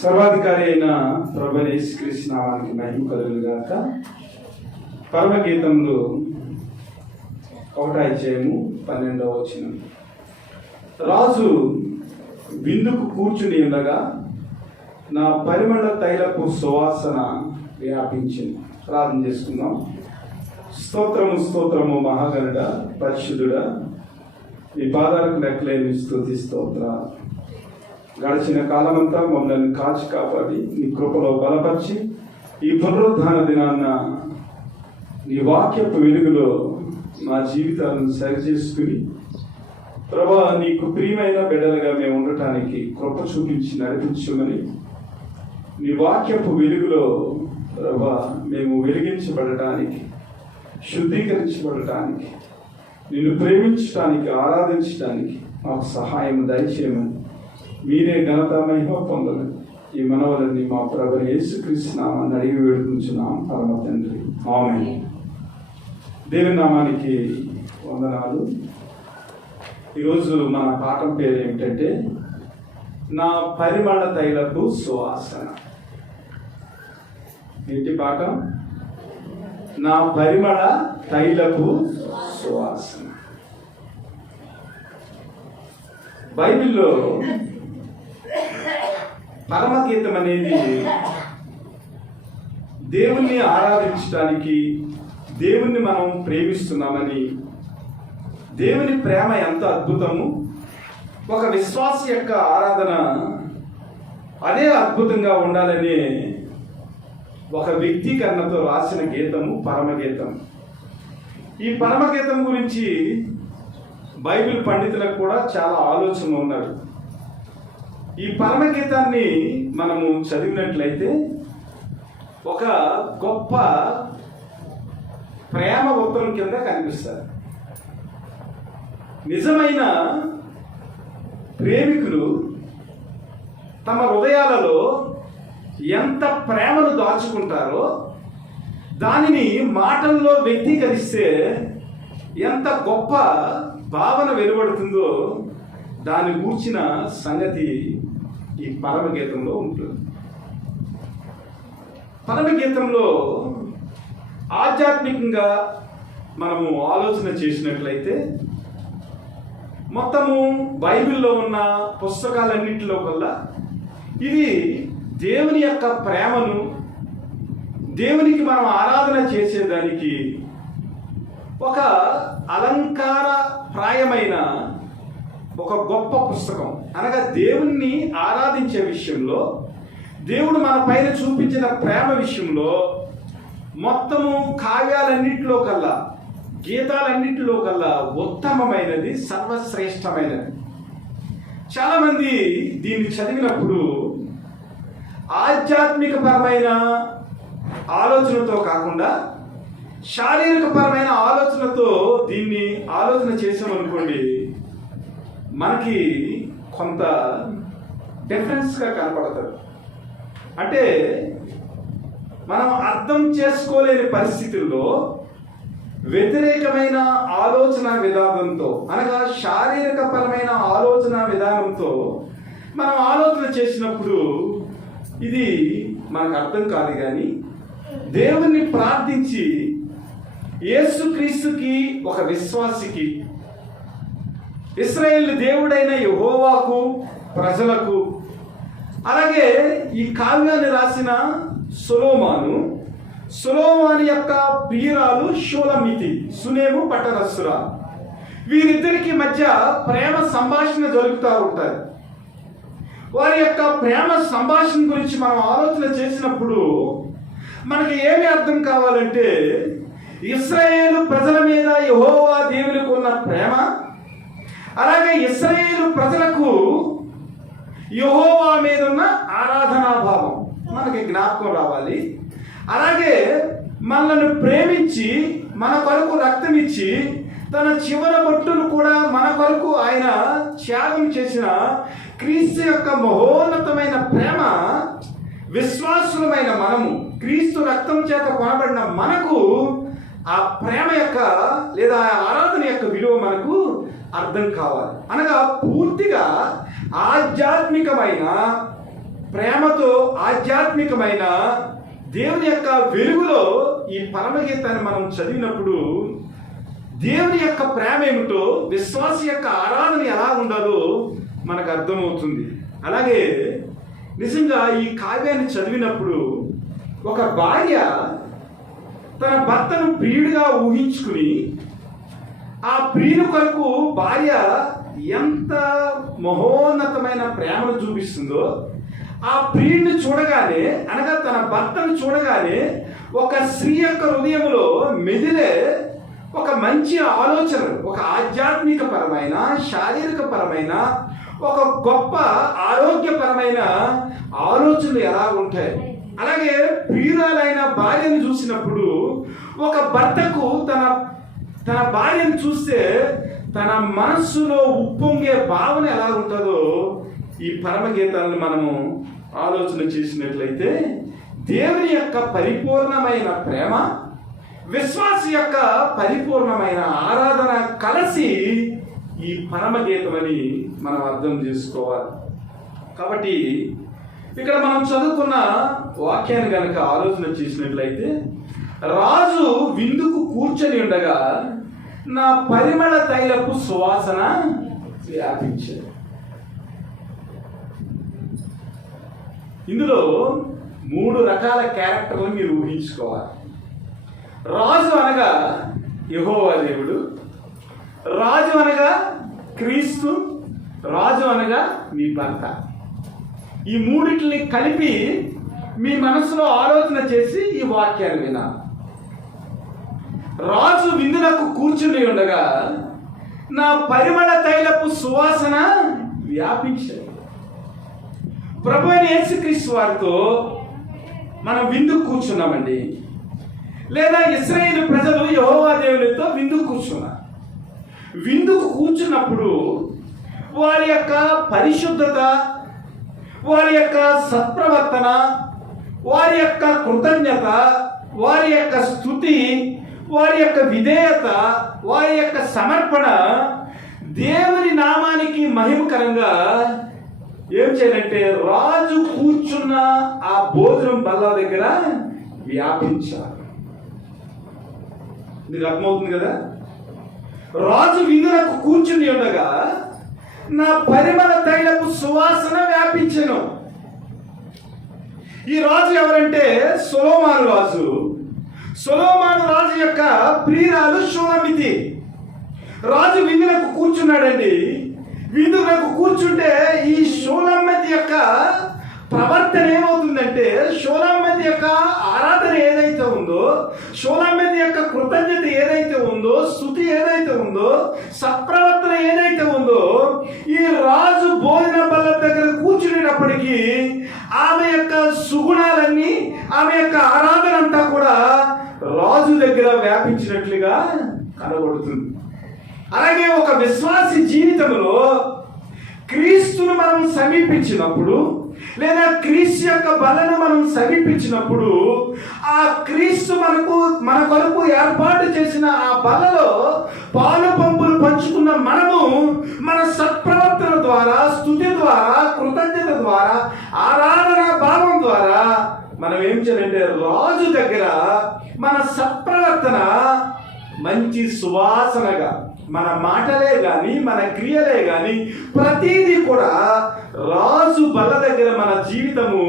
సర్వాధికారి అయిన ప్రభువైన యేసుక్రీస్తు నామానికి మహిమ కలుగును గాక. పరమగీతంలో 1వ అధ్యాయము 12వ వచనం. రాజు విందుకు కూర్చుని ఉండగా నా పరిమళ తైలపు సువాసన వ్యాపించింది. ప్రార్థన చేసుకుందాం. స్తోత్రము స్తోత్రము మహాగణుడ పరిశుద్ధుడా, మీ పాదాలకు లెక్కలేని స్తుతి స్తోత్రాలు. గడిచిన కాలమంతా మమ్మల్ని కాచి కాపాడి నీ కృపలో బలపరిచి ఈ పునరుద్ధాన దినాన్న నీ వాక్యపు వెలుగులో మా జీవితాలను సరిచేసుకుని ప్రభా నీకు ప్రియమైన బిడ్డలుగా మేము ఉండటానికి కృప చూపించి నడిపించమని, నీ వాక్యపు వెలుగులో ప్రభా మేము వెలిగించబడటానికి, శుద్ధీకరించబడటానికి, నిన్ను ప్రేమించడానికి, ఆరాధించడానికి మాకు సహాయం దయచేయమని, మీరే ఘనత మహిమ పొందమని ఈ మనవలని మా ప్రభువైన యేసుక్రీస్తు నామాన్ని అడిగి వేడుకుంటున్నాం పరమ తండ్రి, ఆమేన్. దేవుని నామానికి వందనాలు. ఈరోజు మన పాఠం పేరు ఏమిటంటే నా పరిమళ తైలపు సువాసన. ఏంటి పాఠం? నా పరిమళ తైలపు సువాసన. బైబిల్లో పరమగీతం అనేది దేవుణ్ణి ఆరాధించడానికి, దేవుణ్ణి మనం ప్రేమిస్తున్నామని, దేవుని ప్రేమ ఎంత అద్భుతము, ఒక విశ్వాస యొక్క ఆరాధన అదే అద్భుతంగా ఉండాలని ఒక వ్యక్తీకరణతో రాసిన గీతము పరమగీతం. ఈ పరమగీతం గురించి బైబిల్ పండితులకు కూడా చాలా ఆలోచన ఉన్నారు. ఈ పరమగీతాన్ని మనము చదివినట్లయితే ఒక గొప్ప ప్రేమ ఉత్తరం కింద కనిపిస్తారు. నిజమైన ప్రేమికులు తమ హృదయాలలో ఎంత ప్రేమను దాచుకుంటారో దానిని మాటల్లో వ్యక్తీకరిస్తే ఎంత గొప్ప భావన వెలువడుతుందో దాని గూర్చిన సంగతి ఈ పరమగీతంలో ఉంటుంది. పరమగీతంలో ఆధ్యాత్మికంగా మనము ఆలోచన చేసినట్లయితే మొత్తము బైబిల్లో ఉన్న పుస్తకాలన్నింటిలో కల్లా ఇది దేవుని యొక్క ప్రేమను, దేవునికి మనం ఆరాధన చేసేదానికి ఒక అలంకార ప్రాయమైన ఒక గొప్ప పుస్తకం. అనగా దేవుణ్ణి ఆరాధించే విషయంలో, దేవుడు మన పైన చూపించిన ప్రేమ విషయంలో మొత్తము కావ్యాలన్నింటిలో కల్లా, గీతాలన్నింటిలో కల్లా ఉత్తమమైనది, సర్వశ్రేష్టమైనది. చాలామంది దీన్ని చదివినప్పుడు ఆధ్యాత్మికపరమైన ఆలోచనతో కాకుండా శారీరకపరమైన ఆలోచనతో దీన్ని ఆలోచన చేసామనుకోండి, మనకి కొంత డిఫరెన్స్గా కనపడతారు. అంటే మనం అర్థం చేసుకోలేని పరిస్థితుల్లో వ్యతిరేకమైన ఆలోచన విధానంతో, అనగా శారీరకపరమైన ఆలోచన విధానంతో మనం ఆలోచన చేసినప్పుడు ఇది మనకు అర్థం కాదు. కానీ దేవుణ్ణి ప్రార్థించి యేసుక్రీస్తుకి, ఒక విశ్వాసికి, ఇశ్రాయేలు దేవుడైన యెహోవాకు, ప్రజలకు, అలాగే ఈ కావ్యాన్ని రాసిన సొలొమోను యొక్క ప్రియురాలు షూలమితి, సునేము పట్టణస్థురాలు, వీరిద్దరికి మధ్య ప్రేమ సంభాషణ జరుగుతూ ఉంటారు. వారి యొక్క ప్రేమ సంభాషణ గురించి మనం ఆలోచన చేసినప్పుడు మనకి ఏమి అర్థం కావాలంటే, ఇశ్రాయేలు ప్రజల మీద యెహోవా దేవునికి ఉన్న ప్రేమ, అలాగే ఇశ్రాయేలు ప్రజలకు యెహోవా మీద ఉన్న ఆరాధనాభావం మనకి జ్ఞాపకం రావాలి. అలాగే మనల్ని ప్రేమించి మన కొరకు రక్తం ఇచ్చి తన చివరి బొట్టును కూడా మన కొరకు ఆయన త్యాగం చేసిన క్రీస్తు యొక్క మహోన్నతమైన ప్రేమ, విశ్వాసులమైన మనము, క్రీస్తు రక్తం చేత కొనబడిన మనకు ఆ ప్రేమ యొక్క లేదా ఆరాధన యొక్క విలువ మనకు అర్థం కావాలి. అనగా పూర్తిగా ఆధ్యాత్మికమైన ప్రేమతో ఆధ్యాత్మికమైన దేవుని యొక్క వెలుగులో ఈ పరమగీతాన్ని మనం చదివినప్పుడు దేవుని యొక్క ప్రేమ ఏమిటో, విశ్వాస యొక్క ఆరాధన ఎలా ఉండాలో మనకు అర్థమవుతుంది. అలాగే నిజంగా ఈ కావ్యాన్ని చదివినప్పుడు ఒక భార్య తన భర్తను ప్రియుడిగా ఊహించుకుని ఆ ప్రియుని కొరకు భార్య ఎంత మహోన్నతమైన ప్రేమను చూపిస్తుందో, ఆ ప్రియుడిని చూడగానే, అనగా తన భర్తను చూడగానే ఒక స్త్రీ యొక్క హృదయంలో మెదిలే ఒక మంచి ఆలోచన, ఒక ఆధ్యాత్మిక పరమైన, శారీరక పరమైన, ఒక గొప్ప ఆరోగ్యపరమైన ఆలోచనలు ఎలా ఉంటాయి. అలాగే ప్రియురాలైన భార్యను చూసినప్పుడు ఒక భర్తకు తన భార్యను చూస్తే తన మనస్సులో ఉప్పొంగే భావన ఎలా ఉంటుందో ఈ పరమగీతాలను మనము ఆలోచన చేసినట్లయితే దేవుని యొక్క పరిపూర్ణమైన ప్రేమ, విశ్వాస యొక్క పరిపూర్ణమైన ఆరాధన కలిసి ఈ పరమగీతం అని మనం అర్థం చేసుకోవాలి. కాబట్టి ఇక్కడ మనం చదువుకున్న వాక్యాన్ని కనుక ఆలోచన చేసినట్లయితే, రాజు విందుకు కూర్చొని ఉండగా నా పరిమళ తైలపు సువాసన వ్యాపించాడు. ఇందులో 3 రకాల క్యారెక్టర్లు మీరు ఊహించుకోవాలి. రాజు అనగా యెహోవా దేవుడు, రాజు అనగా క్రీస్తు, రాజు అనగా మీ భర్త. ఈ మూడిటిని కలిపి మీ మనసులో ఆలోచన చేసి ఈ వాక్యాన్ని వినాలి. రాజు విందునకు కూర్చుని ఉండగా నా పరిమళ తైలపు సువాసన వ్యాపించాడు. ప్రభువైన యేసుక్రీస్తు వారితో మనం విందుకు కూర్చున్నామండి. లేదా ఇశ్రాయేలు ప్రజలు యెహోవా దేవునితో విందుకు కూర్చున్నారు. విందుకు కూర్చున్నప్పుడు వారి యొక్క పరిశుద్ధత, వారి యొక్క సత్ప్రవర్తన, వారి యొక్క కృతజ్ఞత, వారి యొక్క స్తుతి, వారి యొక్క విధేయత, వారి యొక్క సమర్పణ దేవుని నామానికి మహిమకరంగా ఏం చేయాలంటే రాజు కూర్చున్న ఆ భోజనం బల్ల దగ్గర వ్యాపించాలి. మీకు అర్థమవుతుంది కదా? రాజు విందునకు కూర్చుని ఉండగా నా పరిమళ తైలపు సువాసన వ్యాపించెను. ఈ రాజు ఎవరంటే సొలొమోను రాజు. సొలొమోను రాజు యొక్క ప్రియురాలు షూలమితి. రాజు విందునకు కూర్చున్నాడండి. విందునకు కూర్చుంటే ఈ షూలమితి యొక్క ప్రవర్తన ఏమవుతుందంటే, షూలమితి యొక్క ఆరాధన ఏదైతే ఉందో, షూలమితి యొక్క కృతజ్ఞత ఏదైతే ఉందో, స్తుతి ఏదైతే ఉందో, సత్ప్రవర్తన ఏదైతే ఉందో, ఈ రాజు భోజన బల్ల దగ్గర కూర్చునేటప్పటికీ ఆమె యొక్క సుగుణాలన్నీ, ఆమె యొక్క ఆరాధన అంతా కూడా రాజు దగ్గర వ్యాపించినట్లుగా కనబడుతుంది. అలాగే ఒక విశ్వాసి జీవితంలో క్రీస్తును మనం సమీపించినప్పుడు, లేదా క్రీస్తు యొక్క బలను మనం సమీపించినప్పుడు, ఆ క్రీస్తు మన కొరకు ఏర్పాటు చేసిన ఆ బలలో పాలు పంపులు పంచుకున్న మనము మన సత్ప్రవర్తన ద్వారా, స్తుతి ద్వారా, కృతజ్ఞత ద్వారా, ఆరాధన భావం ద్వారా మనం ఏం చేయాలంటే రాజు దగ్గర మన సత్ప్రవర్తన మంచి సువాసనగా, మన మాటలే కానీ, మన క్రియలే కానీ ప్రతిదీ కూడా రాజు బల్ల దగ్గర మన జీవితము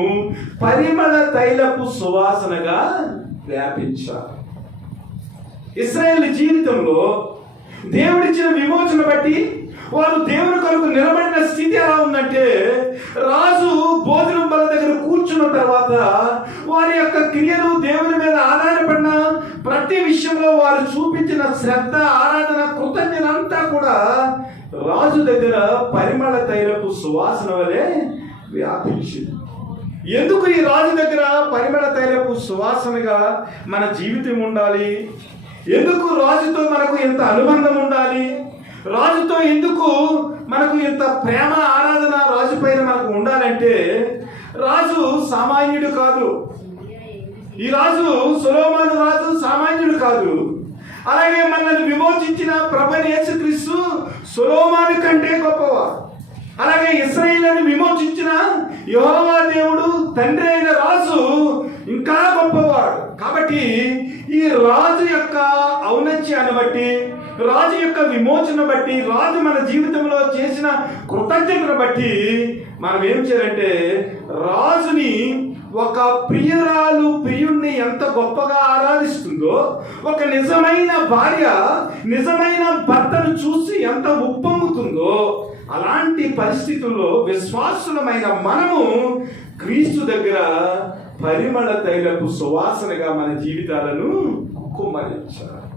పరిమళ తైలపు సువాసనగా వ్యాపించాలి. ఇశ్రాయేలు జీవితంలో దేవుడిచ్చిన విమోచన బట్టి వారు దేవుని కొరకు నిలబడిన స్థితి ఎలా ఉందంటే, రాజు భోజనం బల్ల దగ్గర కూర్చున్న తర్వాత వారి యొక్క క్రియలు, దేవుని మీద ఆధారపడిన ప్రతి విషయంలో వారు చూపించిన శ్రద్ధ, ఆరాధన, కృతజ్ఞత అంతా కూడా రాజు దగ్గర పరిమళ తైలపు సువాసన వలె వ్యాపించింది. ఎందుకు ఈ రాజు దగ్గర పరిమళ తైలపు సువాసనగా మన జీవితం ఉండాలి? ఎందుకు రాజుతో మనకు ఎంత అనుబంధం ఉండాలి? రాజుతో ఎందుకు మనకు ఎంత ప్రేమ, ఆరాధన రాజు పైన మనకు ఉండాలంటే, రాజు సామాన్యుడు కాదు. ఈ రాజు సొలొమోను రాజు సామాన్యుడు కాదు. అలాగే మనల్ని విమోచించిన ప్రభువైన యేసుక్రీస్తు సొలొమోను కంటే గొప్పవాడు. అలాగే ఇశ్రాయేలును విమోచించిన యెహోవా దేవుడు తండ్రి అయిన రాజు ఇంకా గొప్పవాడు. కాబట్టి ఈ రాజు యొక్క ఔన్నత్యాన్ని బట్టి, రాజు యొక్క విమోచన బట్టి, రాజు మన జీవితంలో చేసిన కృతజ్ఞతను బట్టి మనం ఏం చేయాలంటే రాజుని ఒక ప్రియురాలు ప్రియుణ్ణి ఎంత గొప్పగా ఆరాధిస్తుందో, ఒక నిజమైన భార్య నిజమైన భర్తను చూసి ఎంత ఉప్పొంగుతుందో, అలాంటి పరిస్థితుల్లో విశ్వాసులమైన మనము క్రీస్తు దగ్గర పరిమళ తైలపు సువాసనగా మన జీవితాలను కుమ్మరించాలి.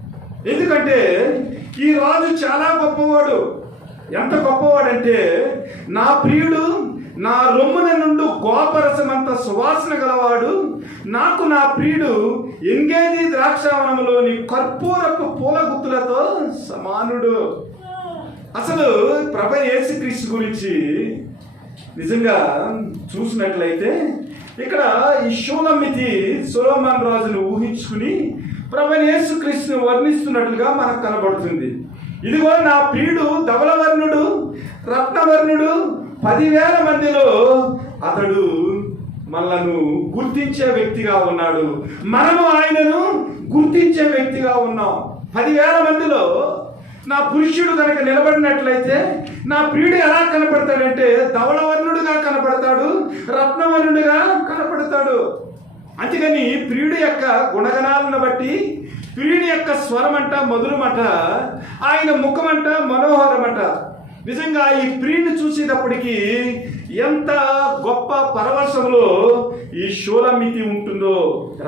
ఎందుకంటే ఈ రాజు చాలా గొప్పవాడు. ఎంత గొప్పవాడంటే, నా ప్రియుడు నా రొమ్మున నుండి గోపరసమంత సువాసన గలవాడు, నాకు నా ప్రియుడు ఎంగేది ద్రాక్షావనములోని కర్పూరపు పూల గుత్తులతో సమానుడు. అసలు ప్రభు యేసుక్రీస్తు గురించి నిజంగా చూసినట్లయితే ఇక్కడ ఈ షూలమ్మితి సొలొమోను రాజును ఊహించుకుని ప్రభు యేసుక్రీస్తుని వర్ణిస్తున్నట్లుగా మనకు కనబడుతుంది. ఇదిగో నా ప్రియుడు ధవలవర్ణుడు, రత్నవర్ణుడు, 10,000 మందిలో అతడు మనలను గుర్తించే వ్యక్తిగా ఉన్నాడు. మనము ఆయనను గుర్తించే వ్యక్తిగా ఉన్నాం. 10,000 మందిలో నా పురుషుడు కనుక నిలబడినట్లయితే నా ప్రియుడు ఎలా కనపడతాడంటే ధవళవర్ణుడుగా కనపడతాడు, రత్నవర్ణుడుగా కనపడతాడు. అందుకని ప్రియుడి యొక్క గుణగణాలను బట్టి, ప్రియుడి యొక్క స్వరమంట మధురమట, ఆయన ముఖమంట మనోహరమట. నిజంగా ఈ ప్రియుని చూసేటప్పటికి ఎంత గొప్ప పరవశంలో ఈ షూలమ్మితి ఉంటుందో.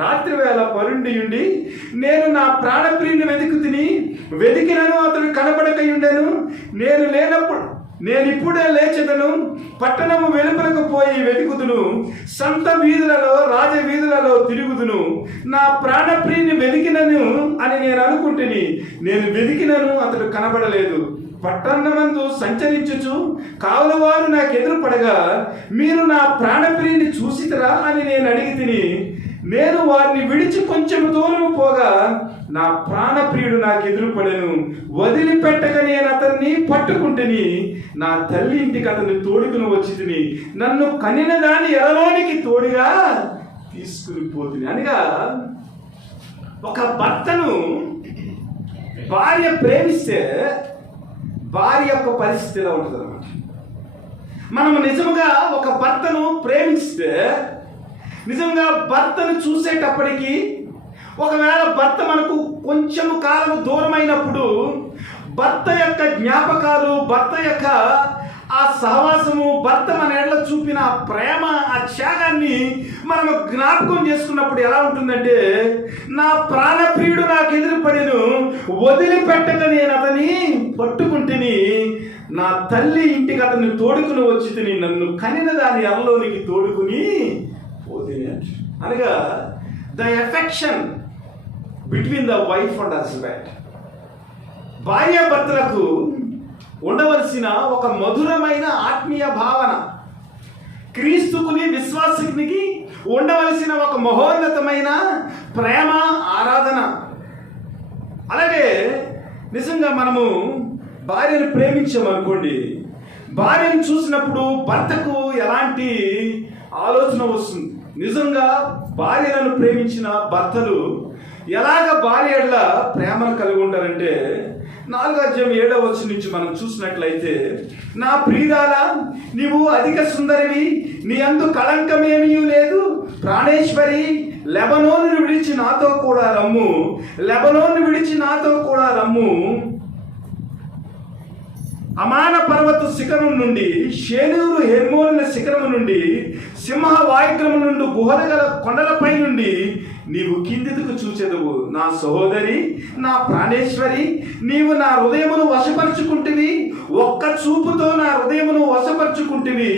రాత్రి వేళ పరుండి నేను నా ప్రాణప్రియుని వెతికినను అతడు కనబడకయుండెను. నేను ఇప్పుడే లేచెదను, పట్టణము వెలుపలకు పోయి వెతుకుదును, సంత వీధులలో రాజ వీధులలో తిరుగుదును, నా ప్రాణప్రియుని వెతికినను అని నేను అనుకుంటుని, నేను వెతికినను అతడు కనబడలేదు. పట్టణమందు సంచరించుచు కావలవారు నాకు ఎదురు పడగా మీరు నా ప్రాణప్రియుని చూసితరా అని నేను అడిగి తిని, నేను వారిని విడిచి కొంచెం దూరం పోగా నా ప్రాణప్రియుడు నాకు ఎదురుపడెను. వదిలిపెట్టక నేను అతన్ని పట్టుకుంటుని నా తల్లి ఇంటికి అతన్ని తోడుకుని వచ్చి తిని, నన్ను కనిన దాని ఎలలోనికి తోడుగా తీసుకుని పోతుంది. అనగా ఒక భర్తను భార్య ప్రేమిస్తే భార్య యొక్క పరిస్థితి ఎలా ఉంటుంది అన్నమాట. మనం నిజంగా ఒక భర్తను ప్రేమిస్తే, నిజంగా భర్తను చూసేటప్పటికి ఒకవేళ భర్త మనకు కొంచెం కాలం దూరమైనప్పుడు భర్త యొక్క జ్ఞాపకాలు, భర్త యొక్క ఆ సహవాసము, భర్త మన ఎడల చూపిన ప్రేమ, ఆ త్యాగాన్ని మనము జ్ఞాపకం చేసుకున్నప్పుడు ఎలా ఉంటుందంటే, నా ప్రాణప్రియుడు నాకు ఎదురుపడెను, వదిలిపెట్టక నేను అతని పట్టుకుంటుని, నా తల్లి ఇంటికి అతన్ని తోడుకుని వచ్చి తిని, నన్ను కనిన దాని ఎలలోనికి తోడుకుని పోతిని. అనగా the affection between the wife and husband, భార్యాభర్తలకు ఉండవలసిన ఒక మధురమైన ఆత్మీయ భావన, క్రీస్తుకుని విశ్వాసునికి ఉండవలసిన ఒక మహోన్నతమైన ప్రేమ ఆరాధన. అలాగే నిజంగా మనము భార్యను ప్రేమించామనుకోండి, భార్యను చూసినప్పుడు భర్తకు ఎలాంటి ఆలోచన వస్తుంది. నిజంగా భార్యలను ప్రేమించిన భర్తలు ఎలాగ భార్య ఎడల ప్రేమను కలిగి ఉంటారంటే, 4వ అధ్యాయం 7వ వచనం నుంచి మనం చూసినట్లయితే, నా ప్రియురాలా నీవు అధిక సుందరివి, నీ అందు కళంకమేమీ లేదు, ప్రాణేశ్వరి లెబనోను విడిచి నాతో కూడా రమ్ము, లెబనోను విడిచి నాతో కూడా రమ్ము. అమాన పర్వత శిఖరం నుండి, షేనూరు హెర్మోనుల శిఖరము నుండి, సింహ వాయుగ్రము నుండి, గుహల గల కొండలపై నుండి నీవు కిందికి చూచెదవు. నా సహోదరి, నా ప్రాణేశ్వరి, నీవు నా హృదయమును వశపరుచుకుంటివి, ఒక్క చూపుతో నా హృదయమును వశపరుచుకుంటివి,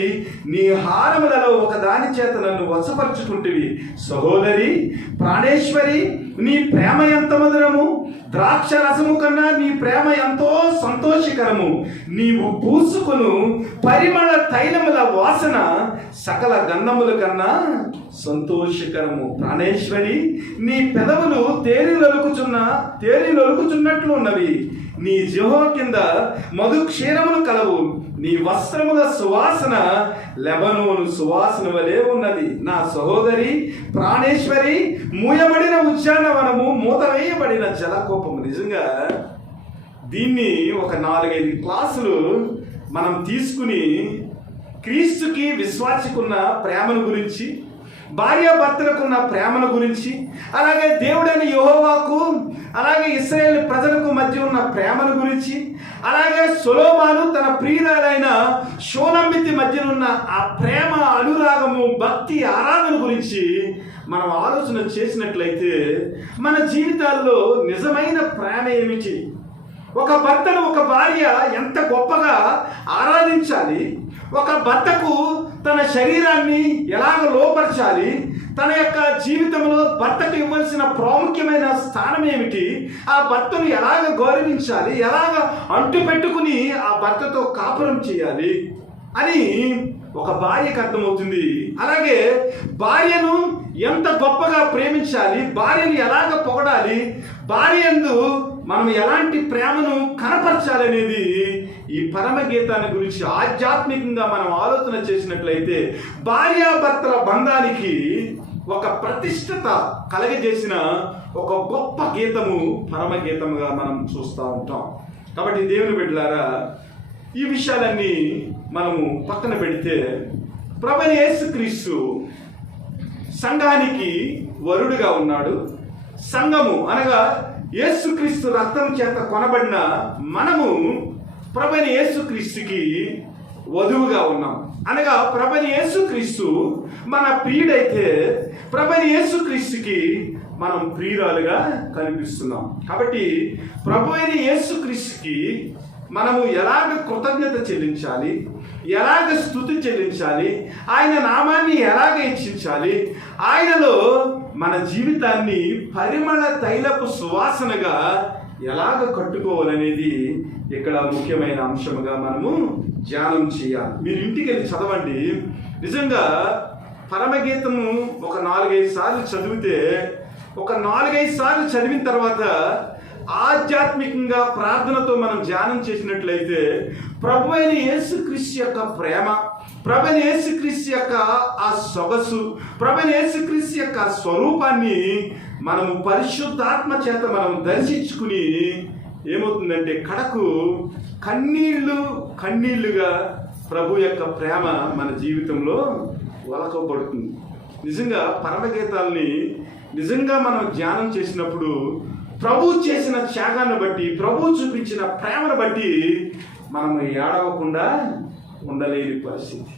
నీ హారములలో ఒక దాని చేత నన్ను వశపరుచుకుంటివి. సహోదరి, ప్రాణేశ్వరి, నీ ప్రేమ ఎంత మధురము, ద్రాక్ష రసము కన్నా నీ ప్రేమ ఎంతో సంతోషకరము, నీవు పూసుకును పరిమళ తైలముల వాసన సకల గంధముల కన్నా సంతోషకరము. ప్రాణేశ్వరి, నీ పెదవులు తేనెలొలుకుచున్నట్లు ఉన్నవి. నీ జిహ్వ కింద మధు క్షీరములు కలవు. నీ వస్త్రముల సువాసన లెబనోను సువాసన వలె ఉన్నది. నా సహోదరి ప్రాణేశ్వరి, మూయబడిన ఉద్యానవనము, మూతవేయబడిన జలకోపము. నిజంగా దీన్ని ఒక 4-5 క్లాసులు మనం తీసుకుని క్రీస్తుకి విశ్వాసికున్న ప్రేమను గురించి, భార్యాభర్తలకున్న ప్రేమను గురించి, అలాగే దేవుడైన యెహోవాకు అలాగే ఇశ్రాయేలు ప్రజలకు మధ్య ఉన్న ప్రేమను గురించి, అలాగే సొలొమోను తన ప్రియురాలైన షూనమ్మితి మధ్య ఉన్న ఆ ప్రేమ, అనురాగము, భక్తి, ఆరాధన గురించి మనం ఆలోచన చేసినట్లయితే మన జీవితాల్లో నిజమైన ప్రేమ ఏమిటి, ఒక భర్తను ఒక భార్య ఎంత గొప్పగా ఆరాధించాలి, ఒక భర్తకు తన శరీరాన్ని ఎలాగ లోపరచాలి, తన యొక్క జీవితంలో భర్తకు ఇవ్వాల్సిన ప్రాముఖ్యమైన స్థానం ఏమిటి, ఆ భర్తను ఎలాగ గౌరవించాలి, ఎలాగ అంటు పెట్టుకుని ఆ భర్తతో కాపురం చేయాలి అని ఒక భార్యకు అర్థమవుతుంది. అలాగే భార్యను ఎంత గొప్పగా ప్రేమించాలి, భార్యను ఎలాగ పొగడాలి, భార్య యందు మనం ఎలాంటి ప్రేమను కనపరచాలి అనేది ఈ పరమగీతాన్ని గురించి ఆధ్యాత్మికంగా మనం ఆలోచన చేసినట్లయితే భార్యాభర్తల బంధానికి ఒక ప్రతిష్టత కలగజేసిన ఒక గొప్ప గీతము పరమగీతముగా మనం చూస్తూ ఉంటాం. కాబట్టి దేవుని బిడ్డలారా, ఈ విషయాలన్నీ మనము పక్కన పెడితే ప్రభువైన యేసుక్రీస్తు సంఘానికి వరుడుగా ఉన్నాడు. సంఘము అనగా యేసుక్రీస్తు రక్తం చేత కొనబడిన మనము ప్రభువైన యేసుక్రీస్తుకి వధువుగా ఉన్నాం. అనగా ప్రభువైన యేసుక్రీస్తు మన ప్రియుడైతే ప్రభువైన యేసుక్రీస్తుకి మనం ప్రియురాలుగా కనిపిస్తున్నాం. కాబట్టి ప్రభువైన యేసుక్రీస్తుకి మనము ఎలాగ కృతజ్ఞత చెల్లించాలి, ఎలాగ స్తుతి చెల్లించాలి, ఆయన నామాన్ని ఎలాగ హెచ్చించాలి, ఆయనలో మన జీవితాన్ని పరిమళ తైలపు సువాసనగా ఎలాగ కట్టుకోవాలనేది ఇక్కడ ముఖ్యమైన అంశముగా మనము ధ్యానం చేయాలి. మీరు ఇంటికి వెళ్ళి చదవండి. నిజంగా పరమగీతము ఒక 4-5 సార్లు చదివితే, ఒక 4-5 సార్లు చదివిన తర్వాత ఆధ్యాత్మికంగా ప్రార్థనతో మనం ధ్యానం చేసినట్లయితే ప్రభువైన యేసుక్రీస్తు యొక్క ప్రేమ, ప్రభువైన యేసుక్రీస్తు యొక్క ఆ సొగసు, ప్రభువైన యేసుక్రీస్తు యొక్క స్వరూపాన్ని మనము పరిశుద్ధాత్మ చేత మనం దర్శించుకుని ఏమవుతుందంటే కడకు కన్నీళ్లుగా ప్రభు యొక్క ప్రేమ మన జీవితంలో ఒలకబడుతుంది. నిజంగా పరమగీతాల్ని నిజంగా మనం ధ్యానం చేసినప్పుడు ప్రభు చేసిన త్యాగాన్ని బట్టి, ప్రభు చూపించిన ప్రేమను బట్టి మనము ఏడవకుండా ఉండలేని పరిస్థితి.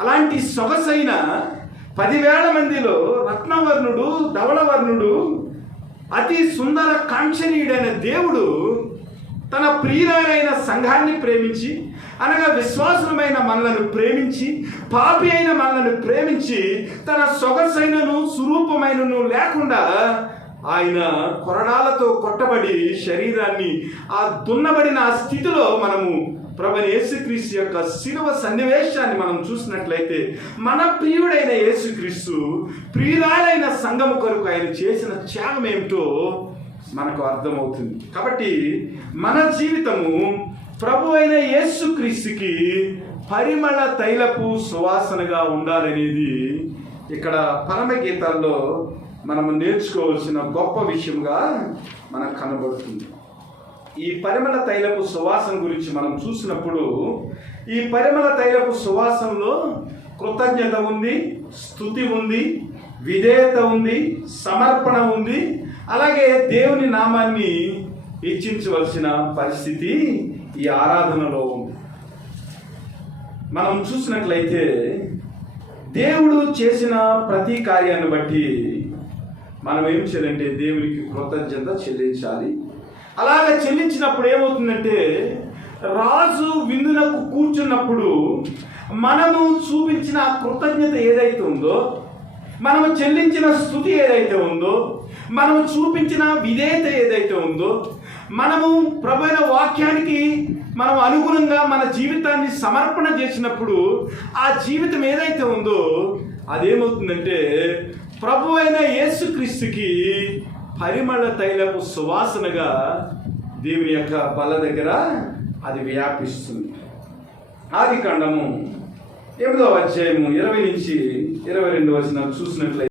అలాంటి సొగసైన 10,000 మందిలో రత్నవర్ణుడు, ధవళవర్ణుడు, అతి సుందర కాంక్షణీయుడైన దేవుడు తన ప్రియులైన సంఘాన్ని ప్రేమించి, అనగా విశ్వాసులమైన మనలను ప్రేమించి, పాపి అయిన మనలను ప్రేమించి, తన సొగసైనను స్వరూపమైనను లేకుండా ఆయన కొరడాలతో కొట్టబడి శరీరాన్ని ఆ దున్నబడిన ఆ స్థితిలో మనము ప్రభువైన యేసుక్రీస్తు యొక్క శిలువ సన్నివేశాన్ని మనం చూసినట్లయితే మన ప్రియుడైన యేసుక్రీస్తు ప్రియురాలైన సంఘము కొరకు ఆయన చేసిన త్యాగం ఏమిటో మనకు అర్థమవుతుంది. కాబట్టి మన జీవితము ప్రభువైన యేసుక్రీస్తుకి పరిమళ తైలపు సువాసనగా ఉండాలనేది ఇక్కడ పరమగీతాల్లో మనము నేర్చుకోవాల్సిన గొప్ప విషయంగా మనకు కనబడుతుంది. ఈ పరిమళ తైలపు సువాసన గురించి మనం చూసినప్పుడు ఈ పరిమళ తైలపు సువాసనలో కృతజ్ఞత ఉంది, స్తుతి ఉంది, విధేయత ఉంది, సమర్పణ ఉంది, అలాగే దేవుని నామాన్ని హెచ్చించవలసిన పరిస్థితి ఈ ఆరాధనలో ఉంది. మనం చూసినట్లయితే దేవుడు చేసిన ప్రతి కార్యాన్ని బట్టి మనం ఏం చేయాలంటే దేవునికి కృతజ్ఞత చెల్లించాలి. అలాగ చెల్లించినప్పుడు ఏమవుతుందంటే రాజు విందులకు కూర్చున్నప్పుడు మనము చూపించిన కృతజ్ఞత ఏదైతే ఉందో, మనము చెల్లించిన స్తుతి ఏదైతే ఉందో, మనము చూపించిన విధేయత ఏదైతే ఉందో, మనము ప్రభువైన వాక్యానికి మనం అనుగుణంగా మన జీవితాన్ని సమర్పణ చేసినప్పుడు ఆ జీవితం ఏదైతే ఉందో అదేమవుతుందంటే ప్రభు అయిన యేసుక్రీస్తుకి పరిమళ తైలపు సువాసనగా దేవుని యొక్క బల్ల దగ్గర అది వ్యాపిస్తుంది. ఆదికాండము 8వ అధ్యాయము 20 నుంచి 22 చూసినట్లయితే